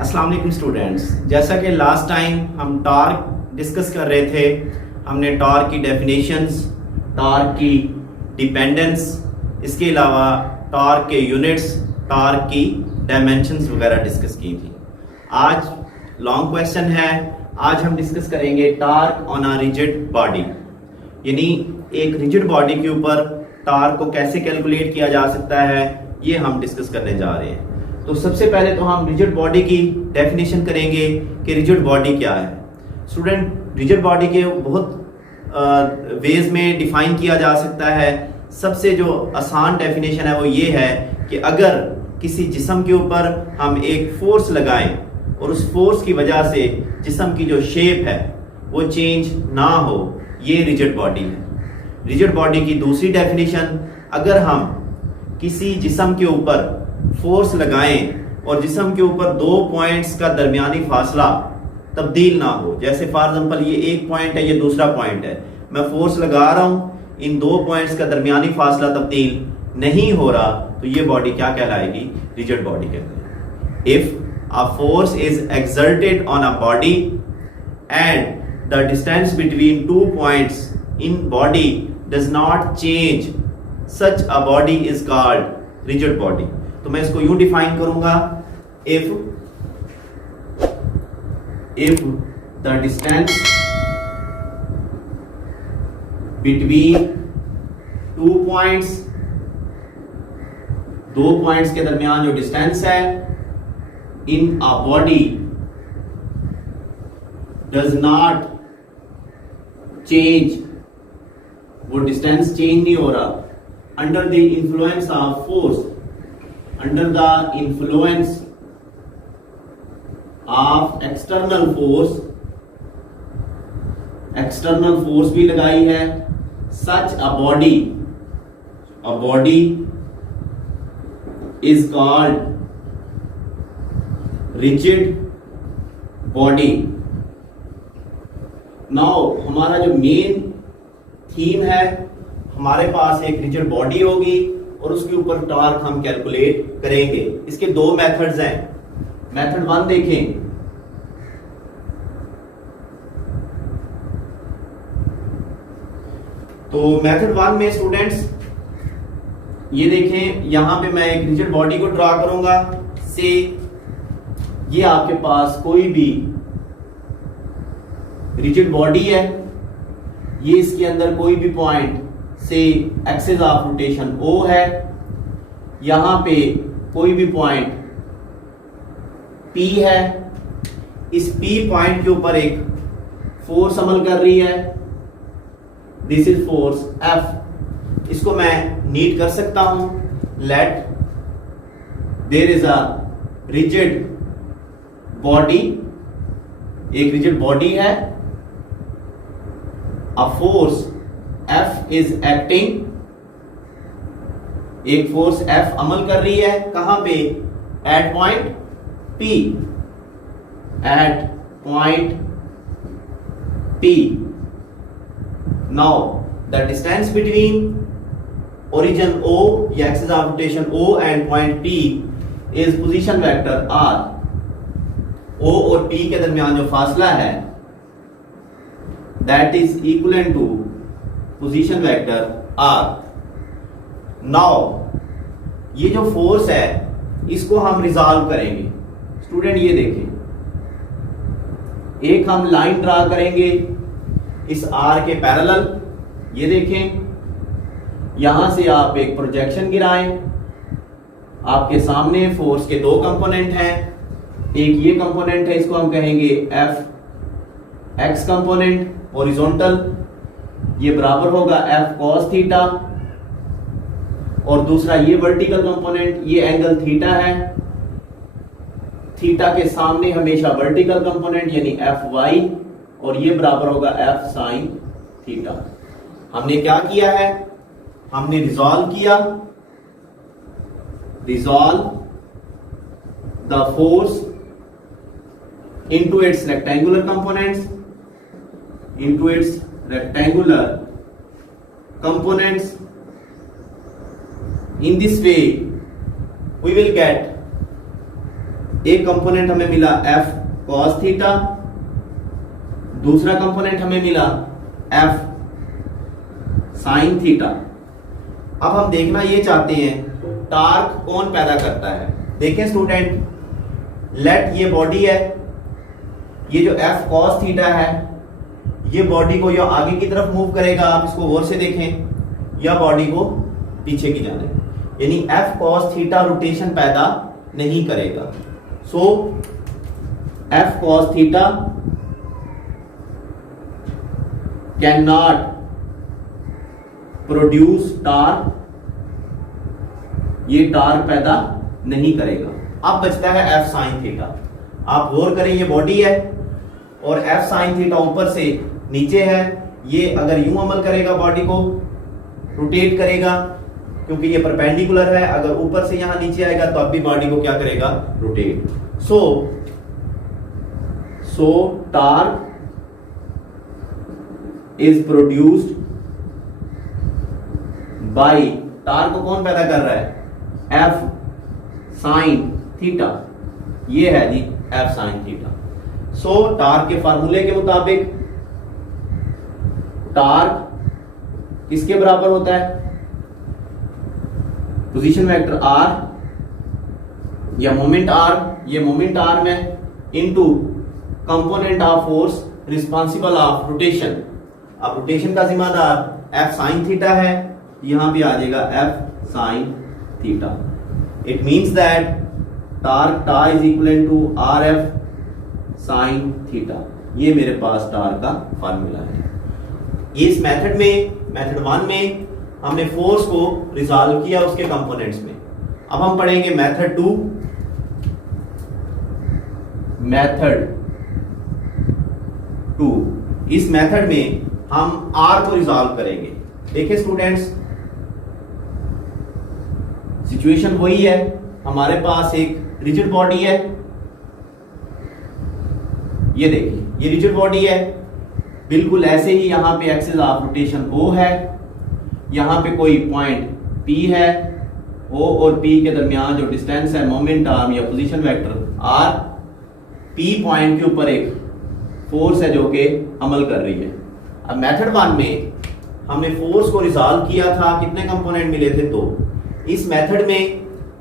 अस्सलाम वालेकुम स्टूडेंट्स। जैसा कि लास्ट टाइम हम टॉर्क डिस्कस कर रहे थे, हमने टॉर्क की डेफिनेशंस, टॉर्क की डिपेंडेंस, इसके अलावा टॉर्क के यूनिट्स, टॉर्क की डायमेंशंस वगैरह डिस्कस की थी। आज लॉन्ग क्वेश्चन है। आज हम डिस्कस करेंगे torque on a rigid body, यानी एक रिजिड बॉडी के ऊपर टॉर्क को कैसे कैलकुलेट किया जा सकता है, ये हम डिस्कस करने जा रहे हैं। तो सबसे पहले तो हम रिजिड बॉडी की डेफिनेशन करेंगे कि रिजिड बॉडी क्या है। स्टूडेंट, रिजिड बॉडी के बहुत वेज में डिफाइन किया जा सकता है। सबसे जो आसान डेफिनेशन है वो ये है कि अगर किसी जिस्म के ऊपर हम एक फोर्स लगाएं और उस फोर्स की वजह से जिस्म की जो शेप है वो चेंज ना हो, ये रिजिड बॉडी है। रिजिड बॉडी की दूसरी डेफिनेशन, अगर हम किसी जिस्म के ऊपर फोर्स लगाएं और जिस्म के ऊपर दो पॉइंट्स का दरमियानी फासला तब्दील ना हो, जैसे फॉर एग्जांपल ये एक पॉइंट है, ये दूसरा पॉइंट है, मैं फोर्स लगा रहा हूं, इन दो पॉइंट्स का दरमियानी फासला तब्दील नहीं हो रहा, तो ये बॉडी क्या कहलाएगी? रिजिड बॉडी कहलाएगी। If a force is exerted on a body and the distance between two points in body does not change, such a body is called rigid body. तो मैं इसको यूं डिफाइन करूंगा, if the distance between two points, दो points के दरमियान जो distance है, in a body does not change, वो डिस्टेंस चेंज नहीं हो रहा, under the influence of force, under the influence of external force भी लगाई है, such a body is called rigid body। now हमारा जो मेन थीम है, हमारे पास एक रिजिड बॉडी होगी और उसके ऊपर टॉर्क हम कैलकुलेट करेंगे। इसके दो मेथड्स हैं। मेथड 1 देखें, तो मेथड 1 में स्टूडेंट्स ये देखें, यहां पे मैं एक रिजिड बॉडी को ड्रा करूंगा। से ये आपके पास कोई भी रिजिड बॉडी है, ये इसके अंदर कोई भी पॉइंट से एक्सिस ऑफ रोटेशन O है, यहां पे कोई भी पॉइंट P है, इस P पॉइंट के ऊपर एक फोर्स अमल कर रही है, दिस इज फोर्स F। इसको मैं नीट कर सकता हूं, let there is a rigid body, एक रिजिड बॉडी है, a force F is acting, एक फोर्स F अमल कर रही है, कहां पे? At point P, at point P। Now the distance between origin O या axis of rotation O and point P is position vector R। O और P के दरमियान जो फासला है, that is equal to position vector R। Now ये जो force है इसको हम रिजॉल्व करेंगे। स्टूडेंट ये देखें, एक हम लाइन ड्रा करेंगे इस R के पैरेलल। ये देखें, यहां से आप एक प्रोजेक्शन गिराएं, आपके सामने फोर्स के दो कंपोनेंट हैं, एक ये कंपोनेंट है, इसको हम कहेंगे F एक्स कंपोनेंट हॉरिजॉन्टल, ये बराबर होगा F cos थीटा, और दूसरा ये वर्टिकल कंपोनेंट, ये एंगल थीटा है, थीटा के सामने हमेशा वर्टिकल कंपोनेंट यानी Fy, और ये बराबर होगा F sin थीटा। हमने क्या किया है? हमने रिजॉल्व किया, resolve the force into its rectangular components, into its rectangular components। In this way we will get एक कंपोनेंट हमें मिला एफ कॉस थीटा, दूसरा कंपोनेंट हमें मिला एफ साइन थीटा। अब हम देखना ये चाहते हैं टार्क कौन पैदा करता है। देखें स्टूडेंट, लेट ये बॉडी है, ये जो एफ कॉस थीटा है ये बॉडी को या आगे की तरफ मूव करेगा, आप इसको गौर से देखें, या बॉडी को पीछे की जाने, यानी एफ कॉस थीटा रोटेशन पैदा नहीं करेगा। So F cos theta can not produce torque, ये टार्क पैदा नहीं करेगा। अब बचता है एफ साइन थीटा। आप गौर करें, ये बॉडी है और एफ साइन थीटा ऊपर से नीचे है। ये अगर यूं अमल करेगा, बॉडी को रोटेट करेगा क्योंकि ये परपेंडिकुलर है, अगर ऊपर से यहां नीचे आएगा तो अब भी बॉडी को क्या करेगा, rotate. So torque is produced by, torque को कौन पैदा कर रहा है, एफ साइन थीटा, ये है जी एफ साइन थीटा। सो टार्क के फार्मूले के मुताबिक टार्क किसके बराबर होता है, पोजीशन वेक्टर आर या मोमेंट आर, ये मोमेंट आर में into component of force responsible of rotation. अब रोटेशन का जिम्मेदार एफ साइन थीटा है, यहां भी आ जाएगा F sine theta. It means that torque tau is equal to R F sine theta. ये मेरे पास टार्क का फार्मूला है। इस मेथड में, मेथड 1 में हमने फोर्स को रिजॉल्व किया उसके कंपोनेंट्स में। अब हम पढ़ेंगे मेथड 2। मेथड 2, इस मेथड में हम आर को रिजॉल्व करेंगे। देखिए स्टूडेंट्स, सिचुएशन वही है, हमारे पास एक रिजिड बॉडी है, ये देखिए ये रिजिड बॉडी है, बिल्कुल ऐसे ही यहां पे एक्सिस ऑफ रोटेशन O है, यहां पे कोई पॉइंट P है, O और P के दरमियान जो डिस्टेंस है मोमेंट आर्म या position vector R, P point के ऊपर एक फोर्स है जो कि अमल कर रही है। अब मेथड 1 में हमने फोर्स को रिजॉल्व किया था, कितने कंपोनेंट मिले थे, 2। इस मेथड में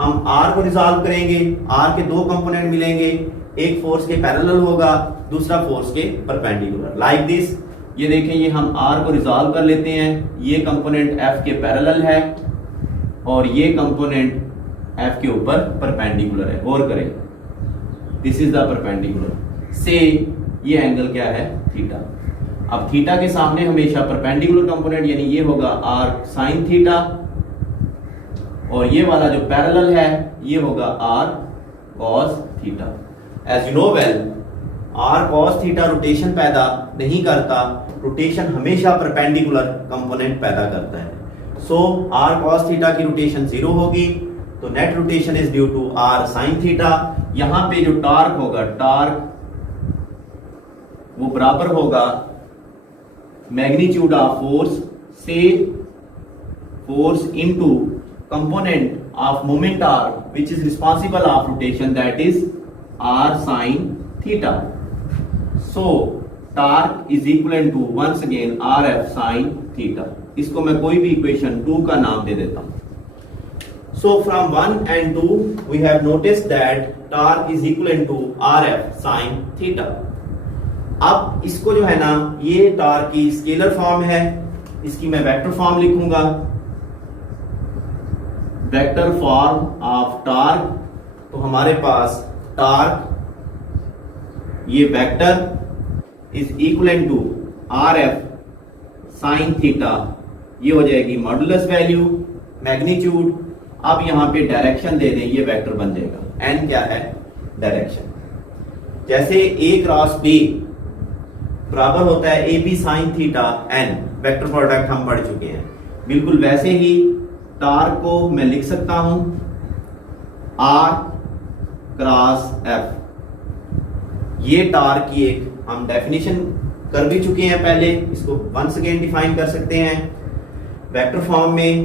हम R को रिजॉल्व करेंगे, R के 2 कंपोनेंट मिलेंगे, एक फोर्स के पैरेलल होगा, दूसरा फोर्स के परपेंडिकुलर, लाइक दिस। ये देखें, ये हम R को रिजॉल्व कर लेते हैं, ये कंपोनेंट F के पैरेलल है और ये कंपोनेंट F के ऊपर परपेंडिकुलर है। गौर करें, दिस इज द परपेंडिकुलर से, ये एंगल क्या है, थीटा। अब थीटा के सामने हमेशा परपेंडिकुलर कंपोनेंट यानी ये होगा R साइन थीटा, और ये वाला जो पैरेलल है ये होगा R cos theta. As you know well, R cos theta rotation पैदा नहीं करता, रोटेशन हमेशा परपेंडिकुलर कंपोनेंट पैदा करता है। सो R cos थीटा की रोटेशन 0 होगी, तो net rotation is due to R sin theta. यहां पे जो टार्क होगा, टार्क वो बराबर होगा मैग्नीट्यूड ऑफ फोर्स से force into component of moment r which is responsible of rotation, that is r sin theta. So torque is equivalent to once again rf sin theta. इसको मैं कोई भी equation 2 का नाम दे देता हूं। So from 1 and 2 we have noticed that torque is equivalent to rf sin theta. अब इसको जो है ना, ये टॉर्क की स्केलर फॉर्म है, इसकी मैं वेक्टर फॉर्म लिखूंगा, वेक्टर फॉर्म ऑफ टॉर्क। तो हमारे पास टॉर्क, ये vector is equal to R F sine theta, ये हो जाएगी मॉडुलस वैल्यू मैग्नीट्यूड। अब यहां पे डायरेक्शन दे दें, ये वेक्टर बन जाएगा, एन क्या है, डायरेक्शन। जैसे ए क्रॉस बी बराबर होता है A B sine theta n, vector product हम पढ़ चुके हैं, बिल्कुल वैसे ही टार्क को मैं लिख सकता हूं आर क्रॉस एफ। ये टार्क की एक हम डेफिनेशन कर भी चुके हैं पहले, इसको वंस अगेन डिफाइन कर सकते हैं वेक्टर फॉर्म में।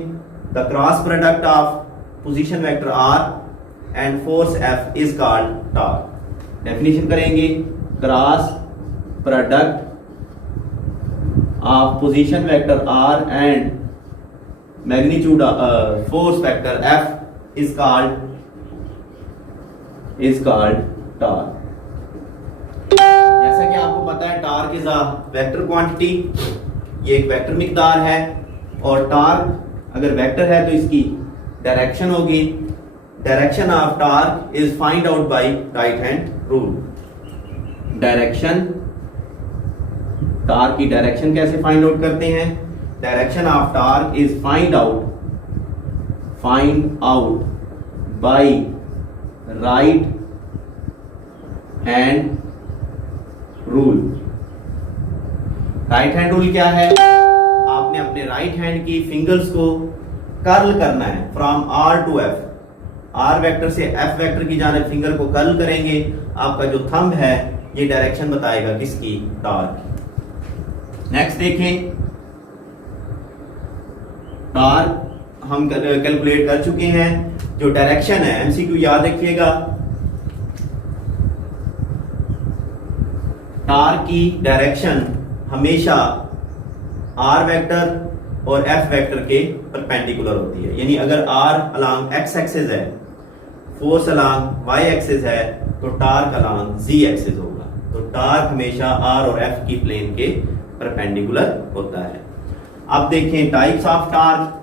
The cross product of position vector R and force F is called torque. Definition करेंगे, cross product of position vector r and magnitude force vector f is called torque. जैसा कि आपको पता है torque is a vector quantity, ये एक vector मिकदार है, और टॉर्क अगर वेक्टर है तो इसकी डायरेक्शन होगी। Direction of torque is find out by right hand rule. Direction, torque की डायरेक्शन कैसे फाइंड आउट करते हैं? Direction of torque is find out by right hand rule. Right hand rule क्या है? आपने अपने राइट हैंड की फिंगर्स को कर्ल करना है from R to F। R vector से F वेक्टर की जानिब फिंगर को कर्ल करेंगे, आपका जो थंब है ये डायरेक्शन बताएगा किसकी? टॉर्क। नेक्स्ट देखें, टॉर्क हम कैलकुलेट कर चुके हैं। जो डायरेक्शन है, एमसीक्यू याद रखिएगा, टॉर्क की डायरेक्शन हमेशा R वेक्टर और F वेक्टर के परपेंडिकुलर होती है। यानी अगर R अलोंग X एक्सिस है, फोर्स अलोंग Y एक्सिस है, तो टॉर्क अलोंग Z एक्सिस होगा। तो टॉर्क हमेशा R और F की प्लेन के परपेंडिकुलर होता है। अब देखें types of torque.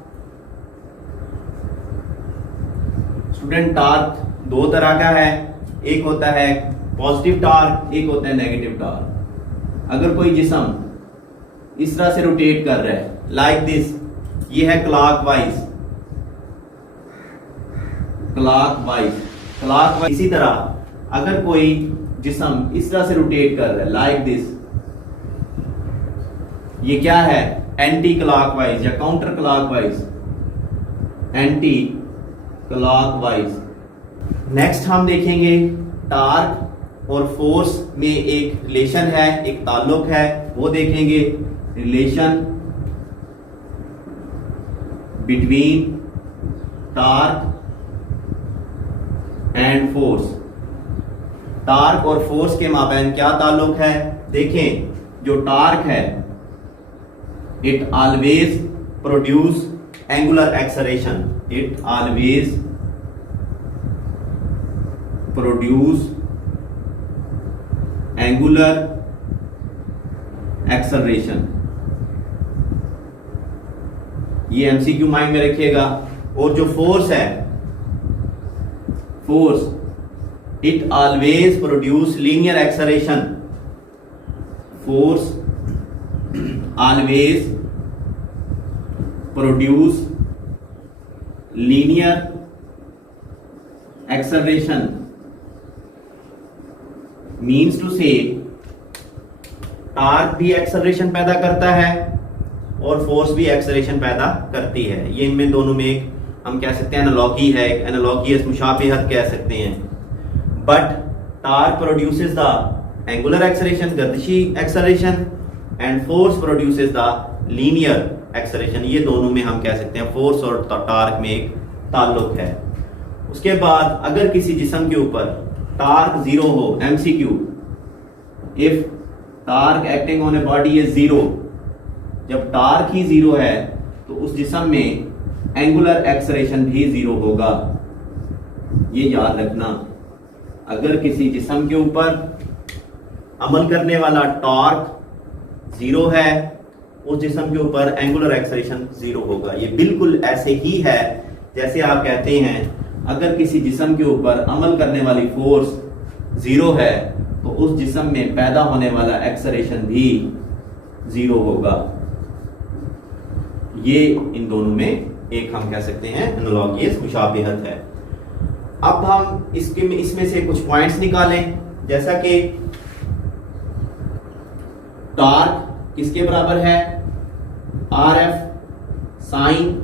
Student, torque दो तरह का है, एक होता है पॉजिटिव टॉर्क, एक होता है नेगेटिव टॉर्क। अगर कोई जिस्म इस तरह से रोटेट कर रहा है, लाइक दिस, ये है क्लॉकवाइज। इसी तरह अगर कोई जिस्म इस तरह से रोटेट कर रहा है, लाइक दिस, ये क्या है? एंटी क्लॉकवाइज या counter clockwise. Anti clockwise. Next हम देखेंगे टॉर्क और फोर्स में एक रिलेशन है, एक ताल्लुक है, वो देखेंगे। Relation between torque and force. Torque और फोर्स के माबैन क्या ताल्लुक है? देखें, जो टॉर्क है, it always produce angular acceleration. It always produce angular acceleration. ये एमसीक्यू माइंड में रखिएगा। और जो फोर्स है, force, it always produce linear acceleration. Force always produce linear acceleration. Means to say torque भी एक्सेलरेशन पैदा करता है और फोर्स भी एक्सेलरेशन पैदा करती है। ये इनमें दोनों में एक हम कह सकते हैं एनालॉगी है, एक एनालॉगियस मुशाबिहत कह सकते हैं। But torque produces the angular acceleration, गर्दिशी acceleration, and force produces the linear acceleration. ये दोनों में हम कह सकते हैं फोर्स और टॉर्क में एक ताल्लुक है। उसके बाद अगर किसी जिस्म के ऊपर टॉर्क जीरो हो, MCQ, if torque acting on a body is zero, जब टॉर्क ही जीरो है तो उस जिस्म में एंगुलर एक्सेलरेशन भी जीरो होगा। ये याद रखना, अगर किसी जिस्म के ऊपर अमल करने वाला टॉर्क जीरो है, उस जिस्म के ऊपर एंगुलर एक्सेलरेशन जीरो होगा। ये बिल्कुल ऐसे ही है जैसे आप कहते हैं अगर किसी जिस्म के ऊपर अमल करने वाली फोर्स जीरो है तो उस जिस्म में पैदा होने वाला एक्सेलरेशन भी जीरो होगा। ये इन दोनों में एक हम कह सकते हैं एनालॉगियस मुशाबिहत है। अब हम इसमें से कुछ पॉइंट्स निकालें, जैसा कि टॉर्क किसके बराबर है? RF sine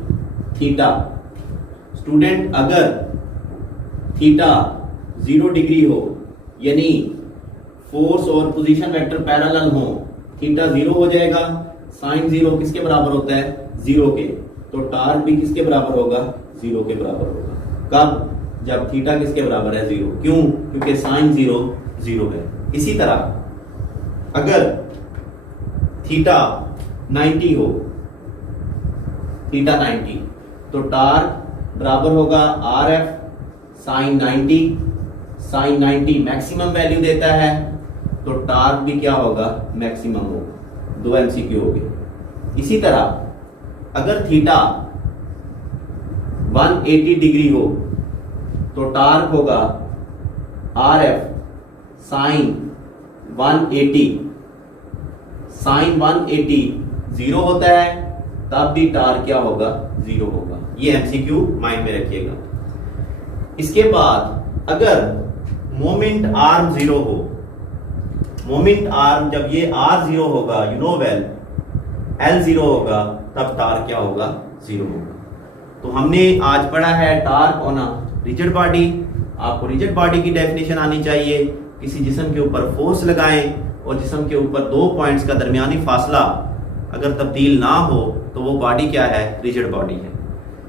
theta. स्टूडेंट, अगर थीटा 0 डिग्री हो, यानी फोर्स और पोजीशन वेक्टर पैरेलल हो, थीटा 0 हो जाएगा। साइन 0 किसके बराबर होता है? 0 के। तो टॉर्क भी किसके बराबर होगा? 0 के बराबर होगा। कब? जब थीटा किसके बराबर है 0। क्यों? क्योंकि साइन 0 0 है। इसी तरह अगर थीटा 90 हो, थीटा 90, तो टार्क बराबर होगा R F sine 90। Sine 90 maximum value देता है, तो टार्क भी क्या होगा? मैक्सिमम होगा। 2 MCQ हो गए। इसी तरह अगर थीटा 180 डिग्री हो, तो टार्क होगा आर एफ साइन 180। साइन 180 0 होता है, तब भी टार्क क्या होगा? 0 होगा। ये MCQ माइंड में रखिएगा। इसके बाद अगर मोमेंट आर्म 0 हो, मोमेंट आर्म जब ये R 0 होगा, यू नो वेल, L 0 होगा, तब टार्क क्या होगा? 0 होगा। तो हमने आज पढ़ा है torque on a rigid body. आपको रिजिड बॉडी की डेफिनेशन आनी चाहिए। किसी जिस्म के ऊपर फोर्स लगाएं और जिस्म के ऊपर 2 पॉइंट्स का दरमियानी फासला अगर तब्दील ना हो, तो वो बॉडी क्या है? रिजिड बॉडी है।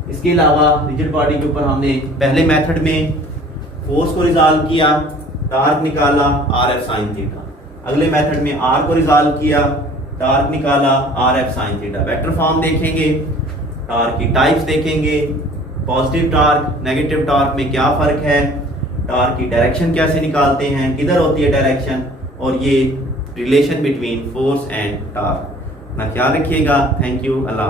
इसके अलावा रिजिड बॉडी के ऊपर हमने पहले मेथड में फोर्स को रिजॉल्व किया, टार्क निकाला आर एफ साइन थीटा। अगले मेथड में आर को रिजॉल्व किया, टार्क निकाला are F sine theta. Vector form देखेंगे, टार्क की टाइप्स देखेंगे, पॉजिटिव टार्क नेगेटिव टार्क में क्या फर्क है, टार्क की डायरेक्शन कैसे निकालते हैं, किधर होती है डायरेक्शन, और ये relation between force and torque. अपना ख्याल रखिएगा। Thank you. अल्लाह।